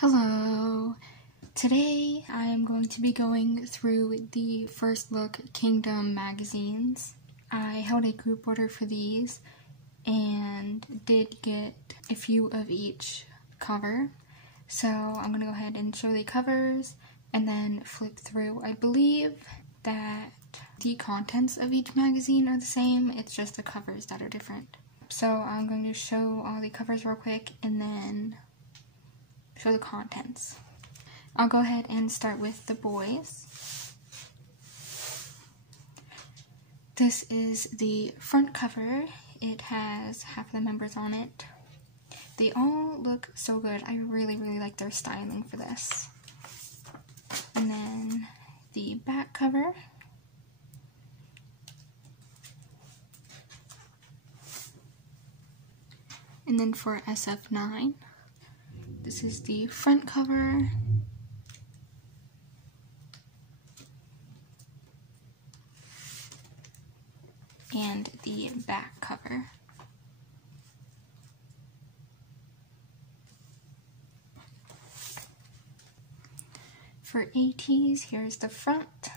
Hello! Today I am going to be going through the First Look Kingdom magazines. I held a group order for these and did get a few of each cover. So I'm going to go ahead and show the covers and then flip through. I believe that the contents of each magazine are the same, it's just the covers that are different. So I'm going to show all the covers real quick and then show the contents. I'll go ahead and start with the boys. This is the front cover. It has half the members on it. They all look so good. I really like their styling for this. And then the back cover. And then for SF9, this is the front cover. And the back cover. For ATs, here's the front.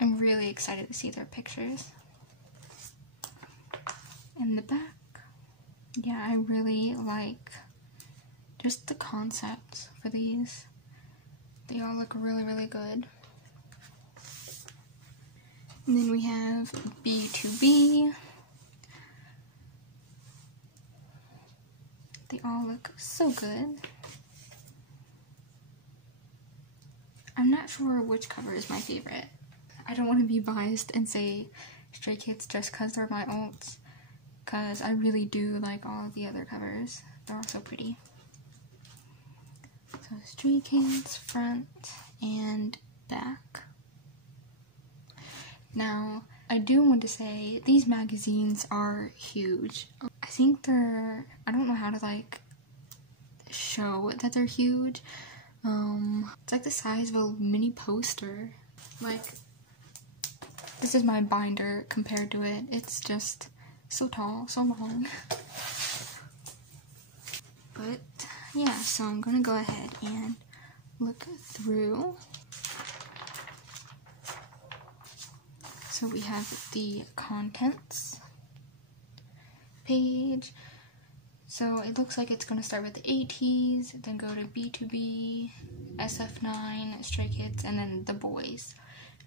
I'm really excited to see their pictures. And the back, yeah, I really like just the concepts for these. They all look really good. And then we have B2B. They all look so good. I'm not sure which cover is my favorite. I don't want to be biased and say Stray Kids just because they're my alts, because I really do like all of the other covers. They're all so pretty. So Stray Kids, front and back. Now, I do want to say these magazines are huge. I think they're, I don't know how to like show that they're huge. It's like the size of a mini poster. Like, this is my binder compared to it. It's just so tall, so long. But yeah, so I'm gonna go ahead and look through. So we have the contents page. So it looks like it's going to start with the ATs, then go to B2B, SF9, Stray Kids, and then the boys.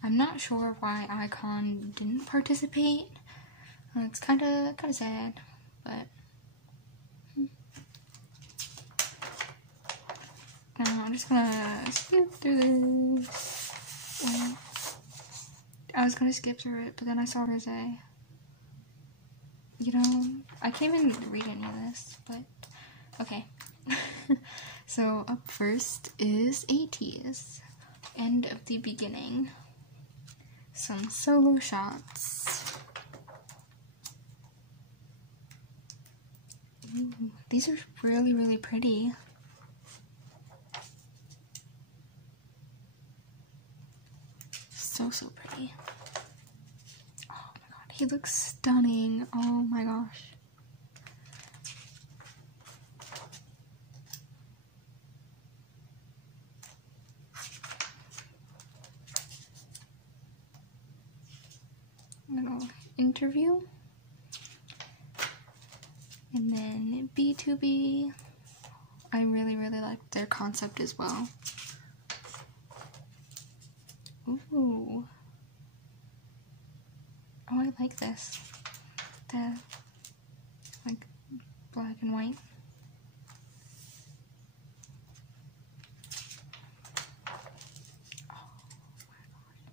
I'm not sure why Icon didn't participate. It's kind of sad, but now I'm just gonna skip through this. I was gonna skip through it, but then I saw there's a, you know, I can't even read any of this, but okay. So up first is ATs, end of the beginning. Some solo shots. Ooh, these are really pretty. So pretty. Oh my god, he looks stunning. Oh my gosh. Little interview. And then B2B. I really like their concept as well. Ooh. Oh, I like this. The, like, black and white. Oh my gosh.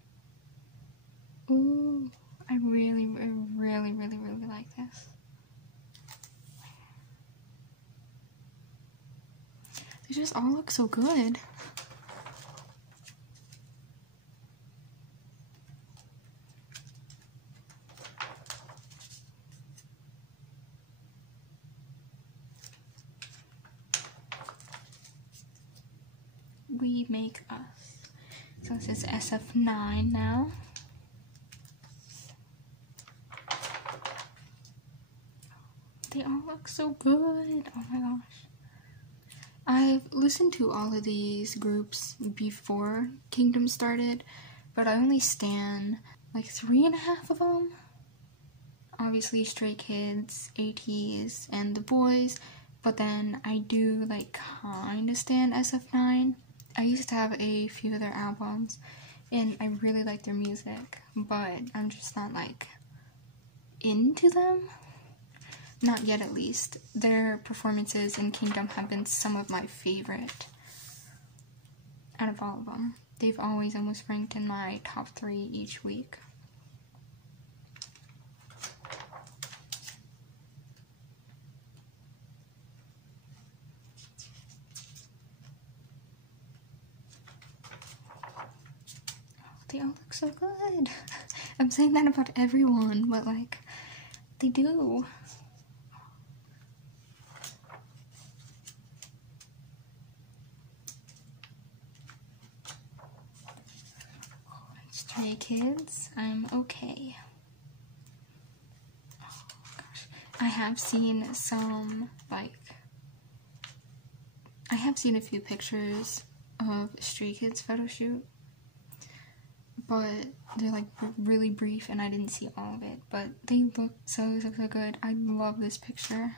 Ooh, I really like this. They just all look so good. We Make Us. So this is SF9 now. They all look so good. Oh my gosh. I've listened to all of these groups before Kingdom started, but I only stan like 3.5 of them. Obviously Stray Kids, ATEEZ, and The Boys, but then I do like kinda stan SF9. I used to have a few of their albums, and I really like their music, but I'm just not like into them. Not yet, at least. Their performances in Kingdom have been some of my favorite out of all of them. They've always almost ranked in my top 3 each week. They all look so good. I'm saying that about everyone, but like, they do. Stray Kids, I'm okay. Oh gosh. I have seen some, like, I have seen a few pictures of Stray Kids photo shoot, but they're like really brief and I didn't see all of it, but they look so good. I love this picture.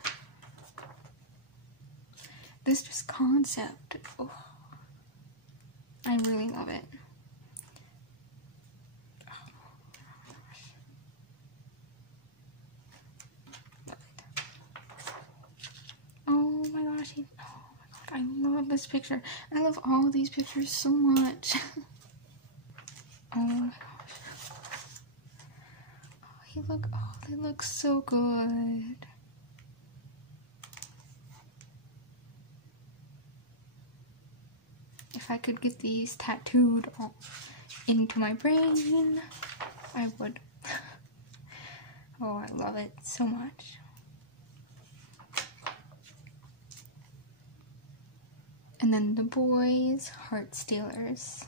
This just concept, oh, I really love it. Oh my gosh, I love this picture. I love all these pictures so much. Oh my gosh. Oh, they look so good. If I could get these tattooed into my brain, I would. Oh, I love it so much. And then The Boys, Heart Stealers.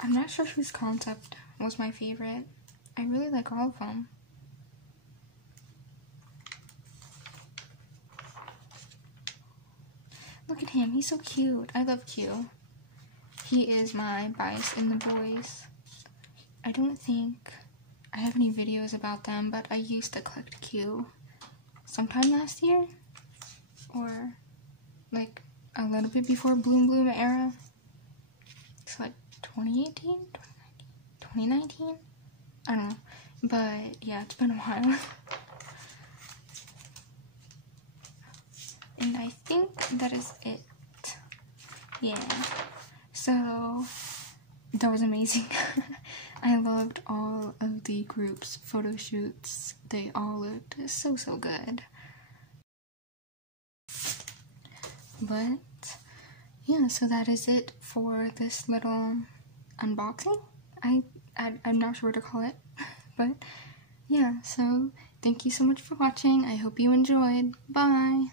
I'm not sure whose concept was my favorite. I really like all of them. Look at him, he's so cute. I love Q. He is my bias in The Boys. I don't think I have any videos about them, but I used to collect Q sometime last year, or like a little bit before Bloom era. It's like 2018, 2019? I don't know, but yeah, it's been a while. And I think that is it. Yeah, so that was amazing. I loved all of the group's photo shoots. They all looked so good. But yeah, so that is it for this little unboxing. I'm not sure what to call it, but yeah, so thank you so much for watching. I hope you enjoyed. Bye!